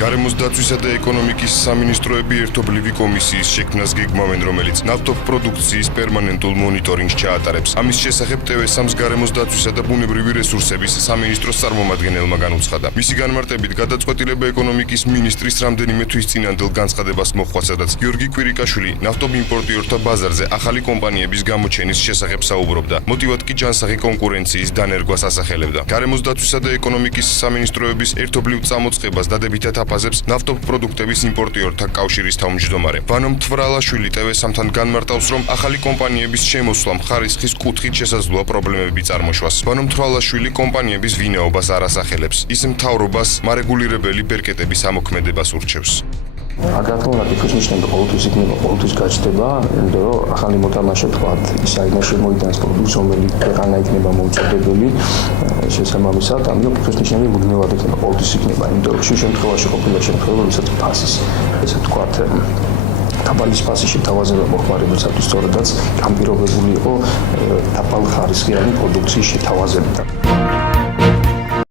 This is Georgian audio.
გარემოს დაცვისა და ეკონომიკის სამინისტროები ერთობლივი კომისიის შექმნას გეგმავენ, რომელიც ნავთობპროდუქციის პერმანენტულ მონიტორინგს ჩაატარებს. ამის შესახებ TV3-ს გარემოს დაცვისა და ბუნებრივი რესურსების სამინისტროს წარმომადგენელმა განუცხადა. მისი განმარტებით, გადაწყვეტილება ეკონომიკის მინისტრის რამდენიმე თვის წინანდელ განცხადებას მოჰყვა, სადაც გიორგი კვირიკაშვილი ნავთობიმპორტიორთა ბაზარზე ახალი კომპანიების გამოჩენის შესახებ საუბრობდა. მოტივად კი ჯანსაღი კონკურენციის დანერგვას ასახელებდა. გარემოს დაცვისა და ეკონომიკის სამინისტროების ერთობლივ წამოწყებას დადებითად აფასებს ნავთობპროდუქტების იმპორტიორთა კავშირის თავმჯდომარე. ვანო მთვრალაშვილი TV3-თან განმარტავს, რომ ახალი კომპანიების შემოსვლამ ხარისხის კუთხით შესაძლოა პრობლემები წარმოშვას. ვანო მთვრალაშვილი კომპანიების ვინაობას არ ასახელებს. ის მთავრობას მარეგულირებელი ბერკეტების ამოქმედებას ურჩევს. Აგრეთვე კითხვის ნიშნები ყოველთვის იქნება, ყოველთვის გაჩნდება, იმიტომ რომ ახალი მოთამაშე თქვათ, ის აიდან შემოიტანს პროდუქტს, რომელიც ქვეყანა იქნება მოუწოდებელი, შესაბამისად, ამიტომ კითხვის ნიშნები მუდმივად იქნება, ყოველთვის იქნება, იმიტომ რომ შემთხვევაში ყოფილა შემთხვევა, როდესაც ფასის, ესე თქვათ, დაბალი ფასის შეთავაზება მოხმარებელსათვის სწორედაც განპირობებული იყო დაბალ ხარისხიანი პროდუქციის შეთავაზებიდან.